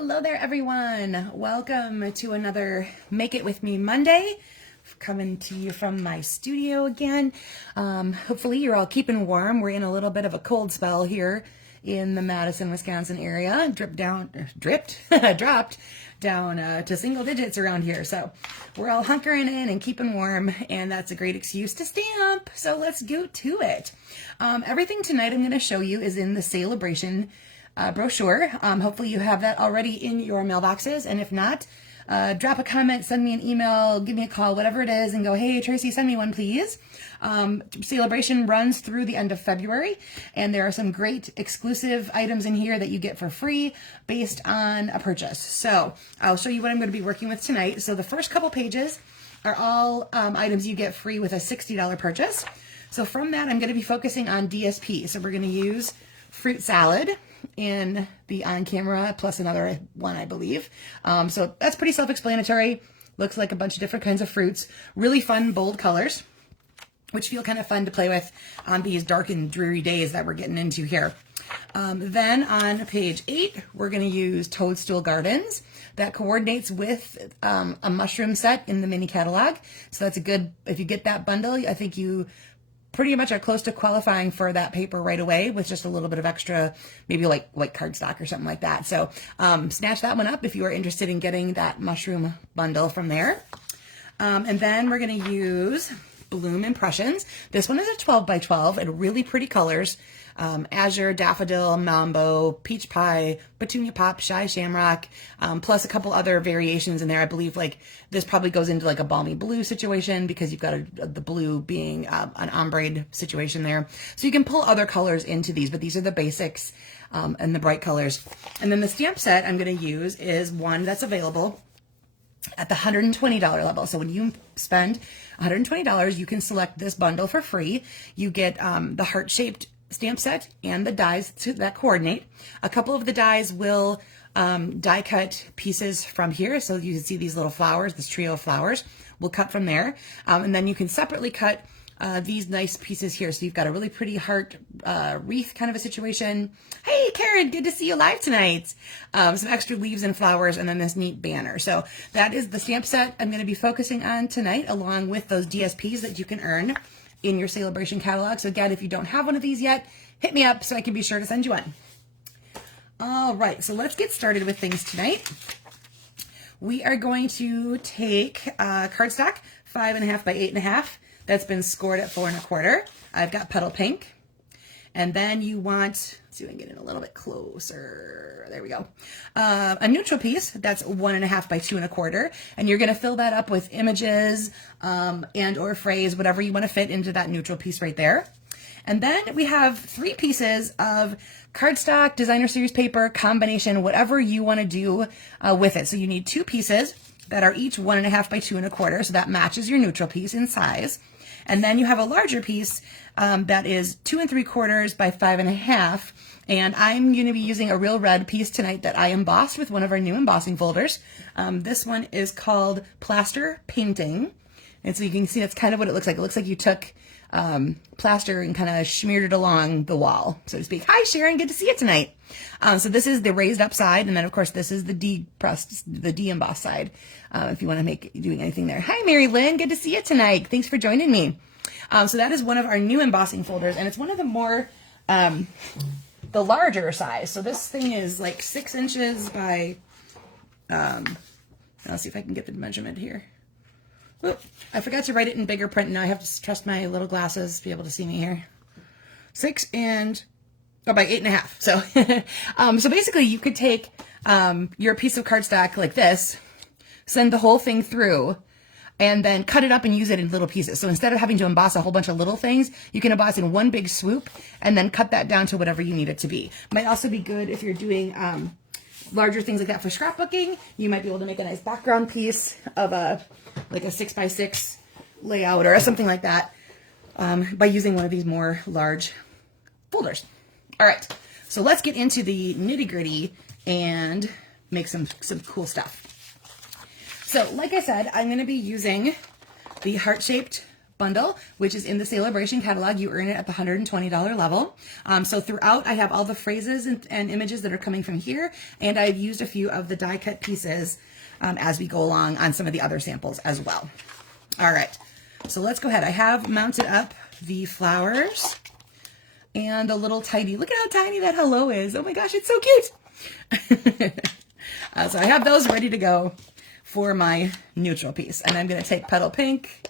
Hello there, everyone. Welcome to another Make It With Me Monday. Coming to you from my studio again. Hopefully you're all keeping warm. We're in a little bit of a cold spell here in the Madison, Wisconsin area. Dropped down to single digits around here. So we're all hunkering in and keeping warm, and that's a great excuse to stamp. So let's go to it. Everything tonight I'm going to show you is in the sale-a-bration brochure. Hopefully you have that already in your mailboxes, and if not, drop a comment, send me an email, give me a call, whatever it is, and go, hey, Tracy, send me one, please. Sale-a-bration runs through the end of February, and there are some great exclusive items in here that you get for free based on a purchase. So I'll show you what I'm going to be working with tonight. So the first couple pages are all items you get free with a $60 purchase. So from that, I'm going to be focusing on DSP. So we're going to use fruit salad in the on camera plus another one, I believe. So that's pretty self-explanatory. Looks like a bunch of different kinds of fruits. Really fun, bold colors, which feel kind of fun to play with on these dark and dreary days that we're getting into here. Then on page 8, we're going to use Toadstool Gardens. That coordinates with a mushroom set in the mini catalog. So that's a good, if you get that bundle, I think you pretty much are close to qualifying for that paper right away with just a little bit of extra, maybe like cardstock or something like that. So snatch that one up if you are interested in getting that mushroom bundle from there. And then we're going to use Bloom Impressions. This one is a 12 by 12 and really pretty colors. Azure, Daffodil, Mambo, Peach Pie, Petunia Pop, Shy Shamrock, plus a couple other variations in there. I believe like this probably goes into like a balmy blue situation because you've got the blue being an ombre situation there. So you can pull other colors into these, but these are the basics and the bright colors. And then the stamp set I'm going to use is one that's available at the $120 level. So when you spend $120, you can select this bundle for free. You get the heart-shaped stamp set and the dies that coordinate. A couple of the dies will die cut pieces from here. So you can see these little flowers, this trio of flowers will cut from there. And then you can separately cut these nice pieces here. So you've got a really pretty heart wreath kind of a situation. Hey, Karen, good to see you live tonight. Some extra leaves and flowers, and then this neat banner. So that is the stamp set I'm going to be focusing on tonight, along with those DSPs that you can earn in your sale-a-bration catalog. So again, if you don't have one of these yet, hit me up so I can be sure to send you one. All right, so let's get started with things tonight. We are going to take cardstock 5.5 by 8.5. That's been scored at 4 1/4. I've got petal pink. And then you want, let's see if I can get it a little bit closer. There we go. A neutral piece that's 1.5 by 2 1/4. And you're going to fill that up with images and or phrase, whatever you want to fit into that neutral piece right there. And then we have 3 pieces of cardstock, designer series paper, combination, whatever you want to do with it. So you need 2 pieces that are each 1.5 by 2 1/4. So that matches your neutral piece in size. And then you have a larger piece that is 2 3/4 by 5.5. And I'm going to be using a real red piece tonight that I embossed with one of our new embossing folders. This one is called Plaster Painting. And so you can see that's kind of what it looks like. It looks like you took plaster and kind of smeared it along the wall, so to speak. Hi, Sharon. Good to see you tonight. So this is the raised up side. And then, of course, this is the de-embossed side if you want to make doing anything there. Hi, Mary Lynn. Good to see you tonight. Thanks for joining me. So that is one of our new embossing folders, and it's one of the more, the larger size. So this thing is like 6 inches by, let's see if I can get the measurement here. Oop, I forgot to write it in bigger print. Now I have to trust my little glasses to be able to see me here. 6 and, by 8.5. So, so basically you could take your piece of cardstock like this, send the whole thing through, and then cut it up and use it in little pieces. So instead of having to emboss a whole bunch of little things, you can emboss in one big swoop and then cut that down to whatever you need it to be. Might also be good if you're doing larger things like that for scrapbooking. You might be able to make a nice background piece of like a 6 by 6 layout or something like that by using one of these more large folders. All right, so let's get into the nitty-gritty and make some cool stuff. So like I said, I'm going to be using the heart-shaped bundle, which is in the sale-a-bration catalog. You earn it at the $120 level. So throughout, I have all the phrases and images that are coming from here, and I've used a few of the die cut pieces as we go along on some of the other samples as well. All right, so let's go ahead. I have mounted up the flowers and the little tiny, look at how tiny that hello is. Oh my gosh, it's so cute. So I have those ready to go for my neutral piece. And I'm going to take Petal Pink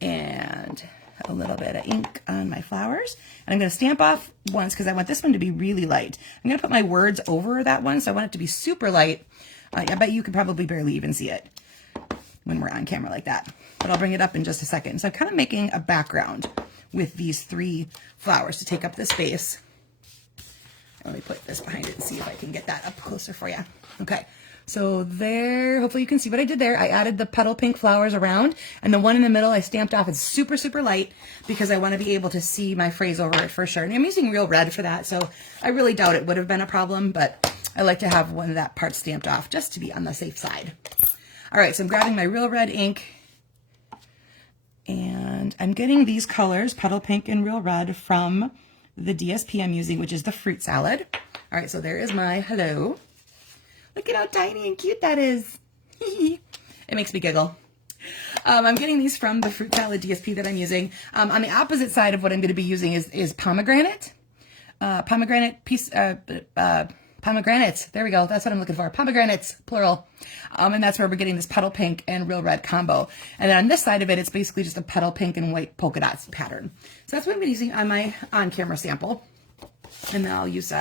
and a little bit of ink on my flowers. And I'm going to stamp off once because I want this one to be really light. I'm going to put my words over that one, so I want it to be super light. I bet you could probably barely even see it when we're on camera like that. But I'll bring it up in just a second. So I'm kind of making a background with these 3 flowers to take up the space. Let me put this behind it and see if I can get that up closer for you. Okay, so there, hopefully you can see what I did there. I added the petal pink flowers around, and the one in the middle I stamped off. It's super, super light because I want to be able to see my phrase over it for sure. And I'm using real red for that, so I really doubt it would have been a problem, but I like to have one of that part stamped off just to be on the safe side. All right, so I'm grabbing my real red ink, and I'm getting these colors, petal pink and real red, from the DSP I'm using, which is the fruit salad. All right, so there is my hello. Look at how tiny and cute that is. It makes me giggle. I'm getting these from the fruit salad DSP that I'm using. On the opposite side of what I'm going to be using is pomegranate. Pomegranates. There we go. That's what I'm looking for. Pomegranates, plural. And that's where we're getting this petal pink and real red combo. And then on this side of it, it's basically just a petal pink and white polka dots pattern. So that's what I'm going to be using on my on-camera sample. And then I use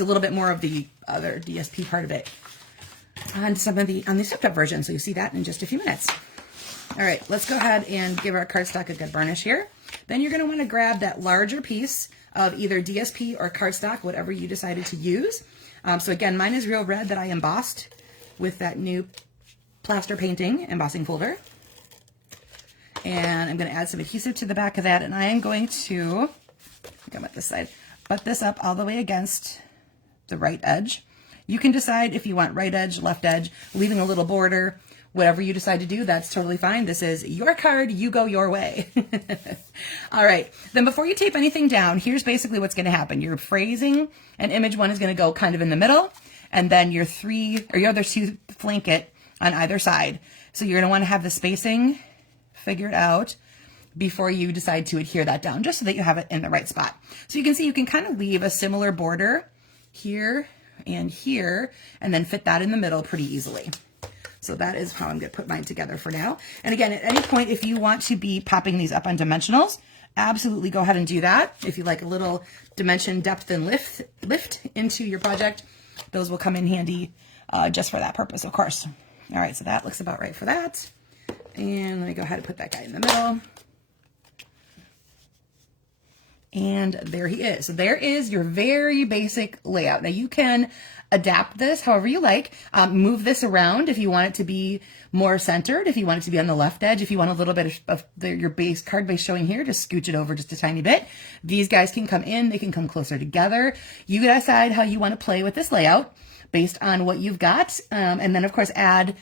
a little bit more of the other DSP part of it on some of on the stepped up version. So you'll see that in just a few minutes. All right, let's go ahead and give our cardstock a good burnish here. Then you're going to want to grab that larger piece of either DSP or cardstock, whatever you decided to use. So again, mine is real red that I embossed with that new plaster painting embossing folder. And I'm going to add some adhesive to the back of that, and I am going to, come at this side, butt this up all the way against the right edge. You can decide if you want right edge, left edge, leaving a little border, whatever you decide to do, that's totally fine. This is your card, you go your way. All right, then before you tape anything down, here's basically what's gonna happen. Your phrasing and image 1 is gonna go kind of in the middle, and then your other 2 flank it on either side. So you're gonna wanna have the spacing figured out before you decide to adhere that down, just so that you have it in the right spot. So you can see you can kind of leave a similar border here and here, and then fit that in the middle pretty easily. So that is how I'm going to put mine together for now. And again, at any point, if you want to be popping these up on dimensionals, absolutely go ahead and do that. If you like a little dimension depth and lift into your project, those will come in handy just for that purpose, of course. All right, so that looks about right for that. And let me go ahead and put that guy in the middle. And there he is. So there is your very basic layout. Now you can adapt this however you like. Move this around if you want it to be more centered, if you want it to be on the left edge, if you want a little bit of your base card base showing here, just scooch it over just a tiny bit. These guys can come in, they can come closer together. You decide how you want to play with this layout based on what you've got. And then of course add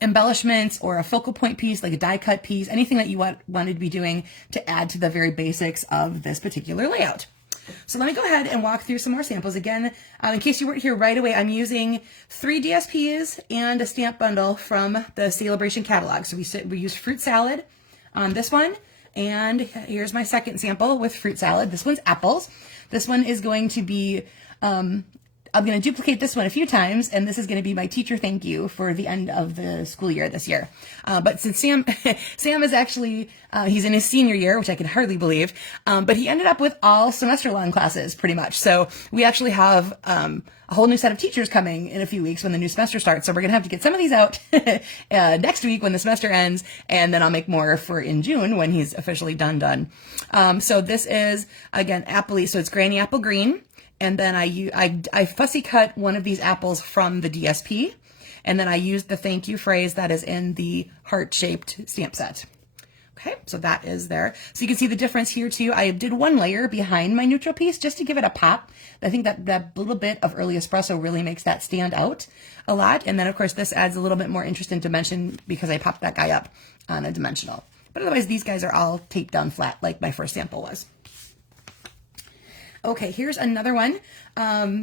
embellishments or a focal point piece, like a die cut piece, anything that you wanted to be doing to add to the very basics of this particular layout. So let me go ahead and walk through some more samples. Again, in case you weren't here right away, I'm using 3 DSPs and a stamp bundle from the sale-a-bration catalog. So we use fruit salad on this one, and here's my second sample with fruit salad. This one's apples. This one is going to be I'm going to duplicate this one a few times, and this is going to be my teacher thank you for the end of the school year this year. But since Sam is actually, he's in his senior year, which I can hardly believe, but he ended up with all semester-long classes pretty much. So we actually have a whole new set of teachers coming in a few weeks when the new semester starts. So we're going to have to get some of these out next week when the semester ends, and then I'll make more for in June when he's officially done. So this is, again, appley, so it's Granny Apple Green. And then I fussy cut one of these apples from the DSP, and then I used the thank you phrase that is in the heart-shaped stamp set. Okay, so that is there. So you can see the difference here too. I did one layer behind my neutral piece just to give it a pop. I think that little bit of early espresso really makes that stand out a lot. And then of course this adds a little bit more interest and dimension because I popped that guy up on a dimensional. But otherwise these guys are all taped down flat like my first sample was. Okay, here's another one,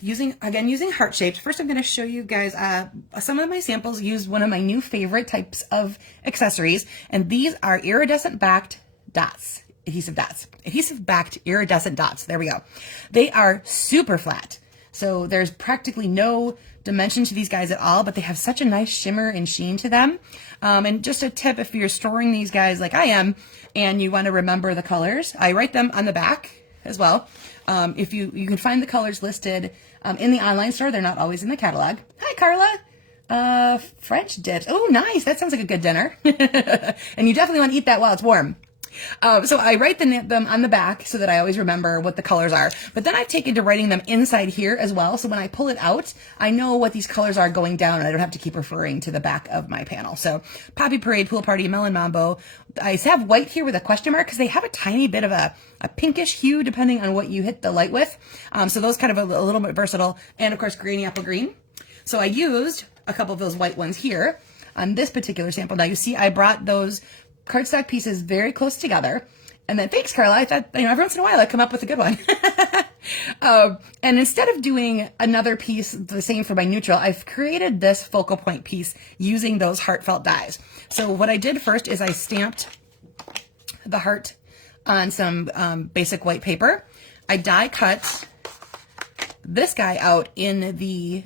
using heart-shaped. First, I'm going to show you guys some of my samples used one of my new favorite types of accessories, and these are iridescent backed dots, adhesive backed iridescent dots. There we go. They are super flat, so there's practically no dimension to these guys at all, but they have such a nice shimmer and sheen to them. And just a tip, if you're storing these guys like I am, and you want to remember the colors, I write them on the back as well. If you can find the colors listed in the online store. They're not always in the catalog. Hi, Carla. French dips. Oh, nice. That sounds like a good dinner. And you definitely want to eat that while it's warm. So I write them on the back so that I always remember what the colors are. But then I've taken to writing them inside here as well. So when I pull it out, I know what these colors are going down and I don't have to keep referring to the back of my panel. So Poppy Parade, Pool Party, Melon Mambo. I have white here with a question mark because they have a tiny bit of a pinkish hue depending on what you hit the light with. So those kind of a little bit versatile. And of course, Granny Apple Green. So I used a couple of those white ones here on this particular sample. Now you see I brought those cardstock pieces very close together. And then, thanks, Carla. I thought, every once in a while I come up with a good one. And instead of doing another piece the same for my neutral, I've created this focal point piece using those heartfelt dies. So what I did first is I stamped the heart on some basic white paper. I die cut this guy out in the,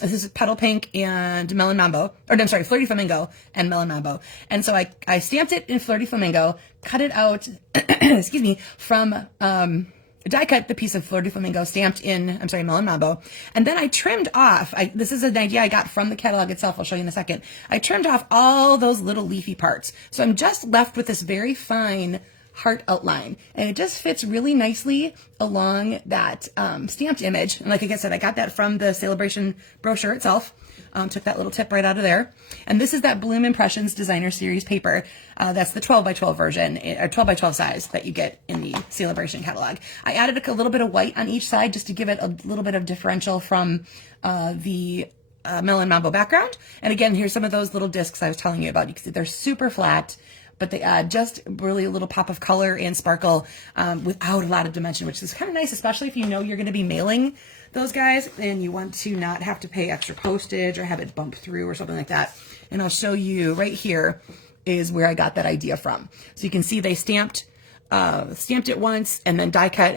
this is Petal Pink and Melon Mambo, or no, I'm sorry, Flirty Flamingo and Melon Mambo. And so I stamped it in Flirty Flamingo, cut it out, excuse me, from, die cut the piece of Flirty Flamingo stamped in, I'm sorry, Melon Mambo. And then I trimmed off, this is an idea I got from the catalog itself. I'll show you in a second. I trimmed off all those little leafy parts. So I'm just left with this very fine heart outline, and it just fits really nicely along that stamped image. And like I said, I got that from the Sale-a-bration brochure itself. Took that little tip right out of there. And this is that Bloom Impressions Designer Series paper. That's the 12 by 12 version, or 12 by 12 size that you get in the Sale-a-bration catalog. I added a little bit of white on each side just to give it a little bit of differential from the Melon Mambo background. And again, here's some of those little discs I was telling you about. You can see they're super flat, but they add just really a little pop of color and sparkle without a lot of dimension, which is kind of nice, especially if you know you're going to be mailing those guys and you want to not have to pay extra postage or have it bump through or something like that. And I'll show you right here is where I got that idea from. So you can see they stamped it once and then die cut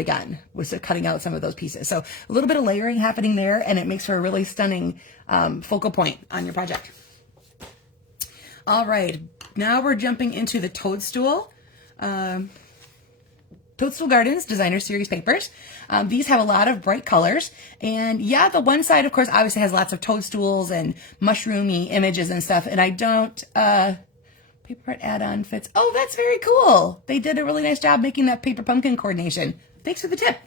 again, was cutting out some of those pieces. So a little bit of layering happening there, and it makes for a really stunning focal point on your project. All right. Now we're jumping into the Toadstool Gardens Designer Series papers. These have a lot of bright colors. And yeah, the one side, of course, obviously has lots of toadstools and mushroomy images and stuff. And I don't, paper add-on fits. Oh, that's very cool. They did a really nice job making that paper pumpkin coordination. Thanks for the tip.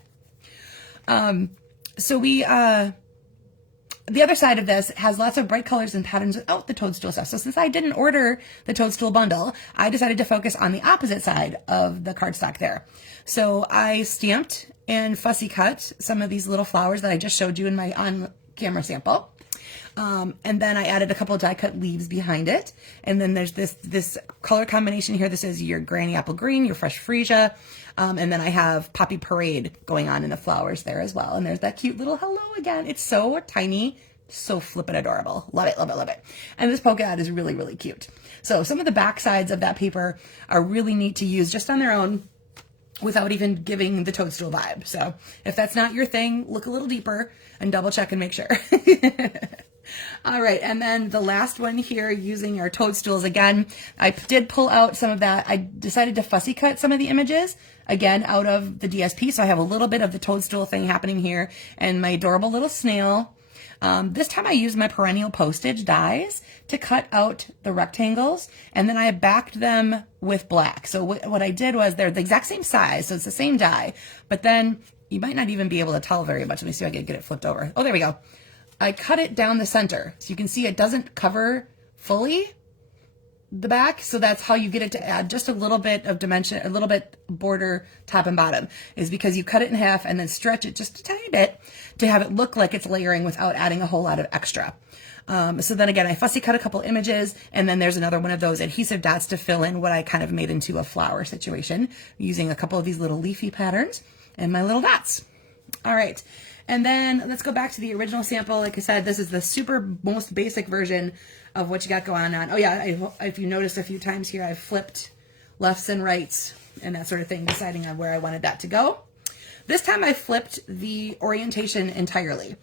The other side of this has lots of bright colors and patterns without the toadstool stuff. So since I didn't order the toadstool bundle, I decided to focus on the opposite side of the cardstock there. So I stamped and fussy cut some of these little flowers that I just showed you in my on-camera sample. And then I added a couple of die cut leaves behind it. And then there's this color combination here. This is your Granny Apple Green, your Fresh Freesia. And then I have Poppy Parade going on in the flowers there as well. And there's that cute little hello again. It's so tiny, so flippin' adorable. Love it, love it, love it. And this polka dot is really, really cute. So some of the back sides of that paper are really neat to use just on their own without even giving the toadstool vibe. So if that's not your thing, look a little deeper and double check and make sure. All right, and then the last one here, using our toadstools again, I did pull out some of that. I decided to fussy cut some of the images, again, out of the DSP, so I have a little bit of the toadstool thing happening here, and my adorable little snail. This time I used my perennial postage dies to cut out the rectangles, and then I backed them with black. So what I did was, they're the exact same size, so it's the same die, but then you might not even be able to tell very much. Let me see if I can get it flipped over. Oh, there we go. I cut it down the center, so you can see it doesn't cover fully. the back. So that's how you get it to add just a little bit of dimension, a little bit border top and bottom, is because you cut it in half and then stretch it just a tiny bit to have it look like it's layering without adding a whole lot of extra. So then again, I fussy cut a couple images, and then there's another one of those adhesive dots to fill in what I kind of made into a flower situation using a couple of these little leafy patterns and my little dots. All right. And then let's go back to the original sample. Like I said, this is the super most basic version of what you got going on. Oh yeah, if you noticed a few times here, I've flipped lefts and rights and that sort of thing, deciding on where I wanted that to go. This time I flipped the orientation entirely.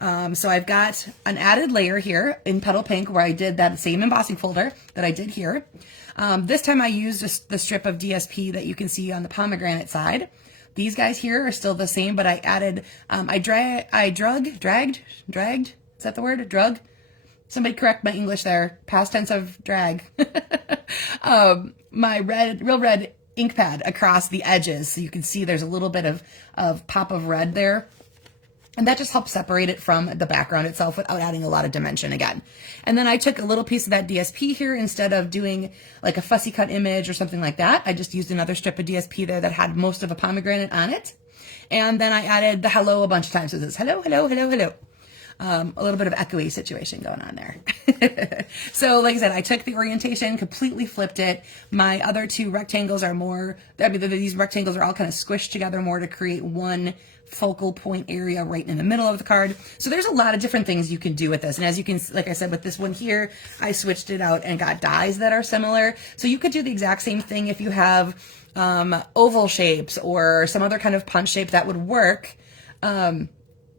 So I've got an added layer here in Petal Pink where I did that same embossing folder that I did here. This time I used the strip of DSP that you can see on the pomegranate side. These guys here are still the same, but I added, dragged, is that the word? Drug? Somebody correct my English there. Past tense of drag. My real red ink pad across the edges. So you can see there's a little bit of pop of red there. And that just helps separate it from the background itself without adding a lot of dimension again. And then I took a little piece of that DSP here instead of doing like a fussy cut image or something like that. I just used another strip of DSP there that had most of a pomegranate on it. And then I added the hello a bunch of times. So this hello, hello, hello, hello. A little bit of echoey situation going on there. So like I said, I took the orientation, completely flipped it. My other two rectangles are more, I mean, these rectangles are all kind of squished together more to create one focal point area right in the middle of the card. So there's a lot of different things you can do with this. And as you can, like I said, with this one here, I switched it out and got dies that are similar. So you could do the exact same thing if you have oval shapes or some other kind of punch shape that would work.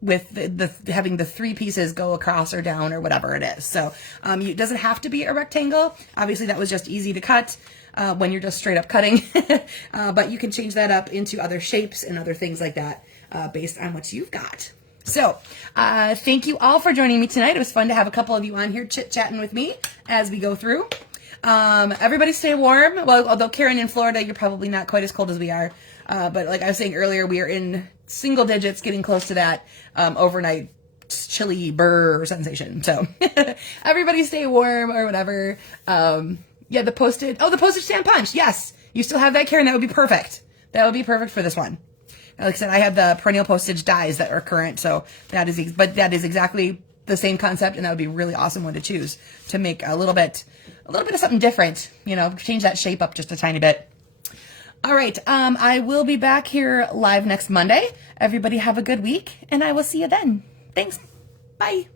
With the having the three pieces go across or down or whatever it is. So it doesn't have to be a rectangle. Obviously that was just easy to cut when you're just straight up cutting. But you can change that up into other shapes and other things like that based on what you've got. So thank you all for joining me tonight. It was fun to have a couple of you on here chit-chatting with me as we go through. Everybody stay warm. Well, although Karen in Florida, you're probably not quite as cold as we are. But like I was saying earlier, we are in single digits, getting close to that overnight chilly burr sensation. So everybody stay warm or whatever. Yeah, the postage stamp punch. Yes, you still have that, Karen. That would be perfect. That would be perfect for this one. Like I said, I have the perennial postage dies that are current. So that is exactly the same concept. And that would be a really awesome one to choose to make a little bit of something different, you know, change that shape up just a tiny bit. All right. I will be back here live next Monday. Everybody have a good week and I will see you then. Thanks. Bye.